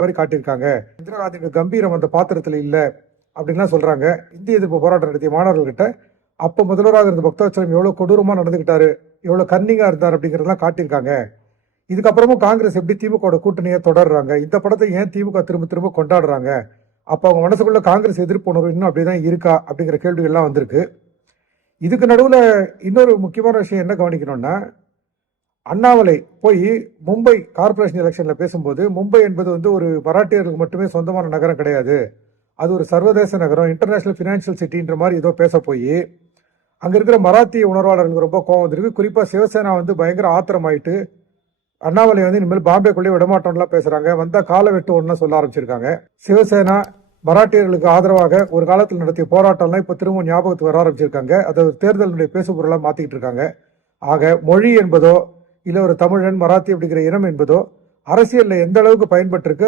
மாதிரி காட்டியிருக்காங்க. இந்திரா காந்தியோட கம்பீரம் அந்த பாத்திரத்தில் இல்லை அப்படின்லாம் சொல்கிறாங்க இந்திய எதிர்ப்பு போராட்டம் நடத்திய மாணவர்கள்கிட்ட அப்போ முதல்வராக இருந்த பக்தாச்சலம் எவ்வளோ கொடூரமாக நடந்துக்கிட்டாரு எவ்வளோ கன்னிங்காக இருந்தார்? அப்படிங்கிறதெல்லாம் காட்டியிருக்காங்க. இதுக்கப்புறமும் காங்கிரஸ் எப்படி திமுக கூட்டணியை தொடர்றாங்க? இந்த படத்தை ஏன் திமுக திரும்ப திரும்ப கொண்டாடுறாங்க? அப்போ அவங்க மனசுக்குள்ள காங்கிரஸ் எதிர்ப்பு உணர்வு இன்னும் அப்படிதான் இருக்கா? அப்படிங்கிற கேள்விகள்லாம் வந்திருக்கு. இதுக்கு நடுவில் இன்னொரு முக்கியமான விஷயம் என்ன கவனிக்கணும்னா அண்ணாமலை போய் மும்பை கார்ப்பரேஷன் எலெக்ஷன்ல பேசும்போது மும்பை என்பது வந்து ஒரு மராட்டியர்களுக்கு மட்டுமே சொந்தமான நகரம் கிடையாது. அது ஒரு சர்வதேச நகரம் இன்டர்நேஷனல் ஃபினான்ஷியல் சிட்டின்ற மாதிரி ஏதோ பேச போய் அங்கே இருக்கிற மராத்திய உணர்வாளர்களுக்கு ரொம்ப கோவம் வந்திருக்கு. குறிப்பாக சிவசேனா வந்து பயங்கர ஆத்திரமாயிட்டு அண்ணாமலை வந்து இனிமேல் பாம்பேக்குள்ளே விடமாட்டோம்லாம் பேசுகிறாங்க வந்தால் காலை வெட்டு ஒன்றா சொல்ல ஆரம்பிச்சிருக்காங்க. சிவசேனா மராட்டியர்களுக்கு ஆதரவாக ஒரு காலத்தில் நடத்திய போராட்டம்லாம் இப்போ திரும்ப ஞாபகத்துக்கு வர ஆரம்பிச்சிருக்காங்க. அதை தேர்தலினுடைய தேர்தலுடைய மாற்றிக்கிட்டு இருக்காங்க. ஆக மொழி என்பதோ இல்ல ஒரு தமிழன் மராத்தி அப்படிங்கிற இனம் என்பதோ அரசியலில் எந்த அளவுக்கு பயன்பட்டிருக்கு